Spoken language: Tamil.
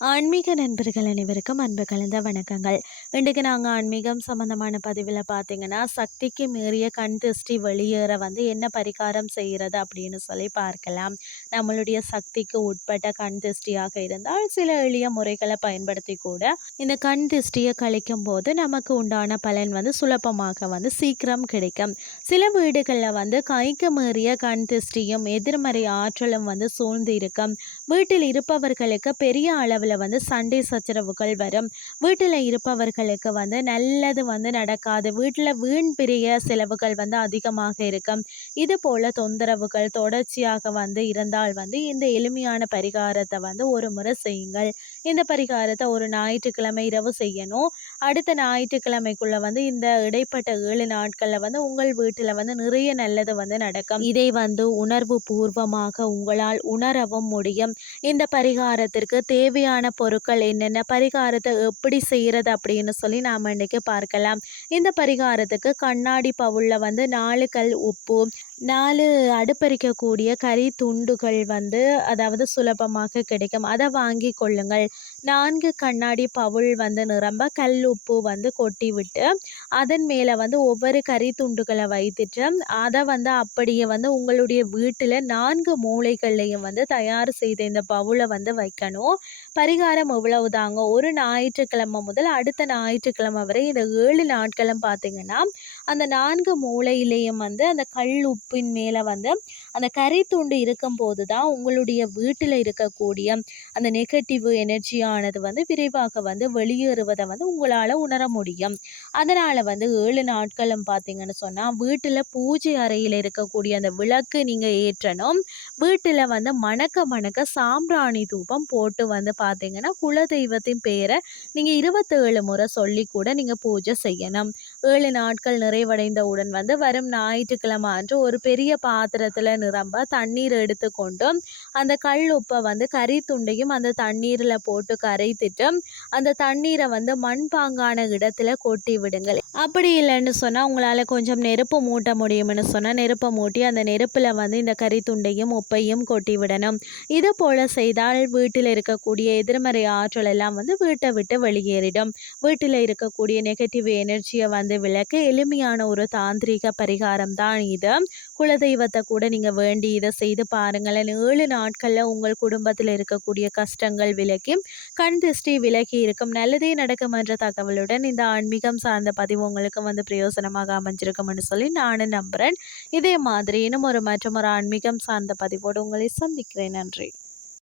ஆன்மீக நண்பர்கள் அனைவருக்கும் அன்பு கலந்த வணக்கங்கள். இன்றைக்கு நாங்கள் ஆன்மீகம் சம்மந்தமான பதிவில் பார்த்தீங்கன்னா சக்திக்கு மீறிய கண் திருஷ்டி வெளியேற வந்து என்ன பரிகாரம் செய்கிறது அப்படின்னு சொல்லி பார்க்கலாம். நம்மளுடைய சக்திக்கு உட்பட்ட கண் திருஷ்டியாக இருந்தால் சில எளிய முறைகளை பயன்படுத்தி கூட இந்த கண் திருஷ்டியை கழிக்கும் போது நமக்கு உண்டான பலன் வந்து சுலபமாக வந்து சீக்கிரம் கிடைக்கும். சில வீடுகளில் வந்து கைக்கு மீறிய கண் திருஷ்டியும் எதிர்மறை ஆற்றலும் வந்து சூழ்ந்து இருக்கும். வீட்டில் இருப்பவர்களுக்கு பெரிய அளவில் போல் வந்து சண்டை சச்சரவுகள் வரும். வீட்டில் இருப்பவர்களுக்கு வந்து நல்லது வந்து நடக்காது. வீட்டில் வீண் பிரிய செலவுகள் வந்து அதிகமாக இருக்கும். இது போல் தொந்தரவுகள் தொடர்ச்சியாக வந்து இருந்தால் வந்து இந்த எளிமையான பரிகாரத்தை வந்து ஒரு முறை செய்யுங்கள். இந்த பரிகாரத்தை ஒரு ஞாயிற்றுக்கிழமை இரவு செய்யணும். அடுத்த ஞாயிற்றுக்கிழமைக்குள்ளே வந்து இந்த இடைப்பட்ட ஏழு நாட்களில் வந்து உங்கள் வீட்டில் வந்து நிறைய நல்லது வந்து நடக்கும். இதை வந்து உணர்வு பூர்வமாக உங்களால் உணரவும் முடியும். இந்த பரிகாரத்திற்கு தேவையான பொருட்கள் என்னென்ன பரிகாரத்தை எப்படி செய்கிறது அப்படின்னு சொல்லி நாம் இன்றைக்கி பார்க்கலாம். இந்த பரிகாரத்துக்கு கண்ணாடி பவுலில் வந்து நாலு கல் உப்பு நாலு அடுப்பறிக்கக்கூடிய கறி துண்டுகள் வந்து அதாவது சுலபமாக கிடைக்கும். அதை வாங்கி கொள்ளுங்கள். நான்கு கண்ணாடி பவுல் வந்து நிரம்ப கல் உப்பு வந்து கொட்டி விட்டு அதன் மேலே வந்து ஒவ்வொரு கறி துண்டுகளை வைத்துட்டு அதை வந்து அப்படியே வந்து உங்களுடைய வீட்டில் நான்கு மூளைகள்லையும் வந்து தயார் செய்த இந்த பவுலை வந்து வைக்கணும். பரிகாரம் இவ்வளவுதாங்க. ஒரு ஞாயிற்றுக்கிழமை முதல் அடுத்த ஞாயிற்றுக்கிழமை வரை இந்த ஏழு நாட்களும் பார்த்தீங்கன்னா அந்த நான்கு மூலையிலையும் வந்து அந்த கல் உப்பின் மேலே வந்து அந்த கரை துண்டு இருக்கும்போது தான் உங்களுடைய வீட்டில் இருக்கக்கூடிய அந்த நெகட்டிவ் எனர்ஜியானது வந்து விரைவாக வந்து வெளியேறுவதை வந்து உங்களால் உணர முடியும். அதனால் வந்து ஏழு நாட்களும் பார்த்தீங்கன்னு சொன்னால் வீட்டில் பூஜை அறையில் இருக்கக்கூடிய அந்த விளக்கு நீங்கள் ஏற்றணும். வீட்டில் வந்து மணக்க மணக்க சாம்பிராணி தூபம் போட்டு வந்து பார்த்தீங்கன்னா குலதெய்வத்தின் பேரை நீங்கள் இருபத்தேழு முறை சொல்லி கூட நீங்கள் பூஜை செய்யணும். ஏழு நாட்கள் நிறைவடைந்தவுடன் வந்து வரும் ஞாயிற்றுக்கிழமை அன்று ஒரு பெரிய பாத்திரத்தில் நிரம்ப தண்ணீர் எடுத்துக்கொண்டு அந்த கல் உப்பை வந்து கறி துண்டையும் அந்த தண்ணீரில் போட்டு கரைத்துட்டு அந்த தண்ணீரை வந்து மண்பாங்கான இடத்துல கொட்டி விடுங்கள். அப்படி இல்லைன்னு சொன்னால் உங்களால் கொஞ்சம் நெருப்பு மூட்ட முடியும்னு சொன்னால் நெருப்பை மூட்டி அந்த நெருப்பில் வந்து இந்த கறி துண்டையும் உப்பையும் கொட்டி விடணும். இது போல் செய்தால் வீட்டில் இருக்கக்கூடிய எதிர்மறை ஆற்றல் எல்லாம் வந்து வீட்டை விட்டு வெளியேறிடும். வீட்டில் இருக்கக்கூடிய நெகட்டிவ் எனர்ஜியை வந்து விளக்க எளிமையான ஒரு தாந்திரிக பரிகாரம் தான் இது. குலதெய்வத்தை கூட நீங்கள் வேண்டி இதை செய்து பாருங்களேன். ஏழு நாட்களில் உங்கள் குடும்பத்தில் இருக்கக்கூடிய கஷ்டங்கள் விலகி கண் திருஷ்டி விலகி இருக்கும். நல்லதே நடக்கும் என்ற தகவலுடன் இந்த ஆன்மீகம் சார்ந்த பதிவு உங்களுக்கு வந்து பிரயோசனமாக அமைஞ்சிருக்கும்னு சொல்லி நானும் நம்புகிறேன் இதே மாதிரி இன்னும் ஒரு மற்றும் ஒரு ஆன்மீகம் சார்ந்த பதிவோடு உங்களை சந்திக்கிறேன். நன்றி.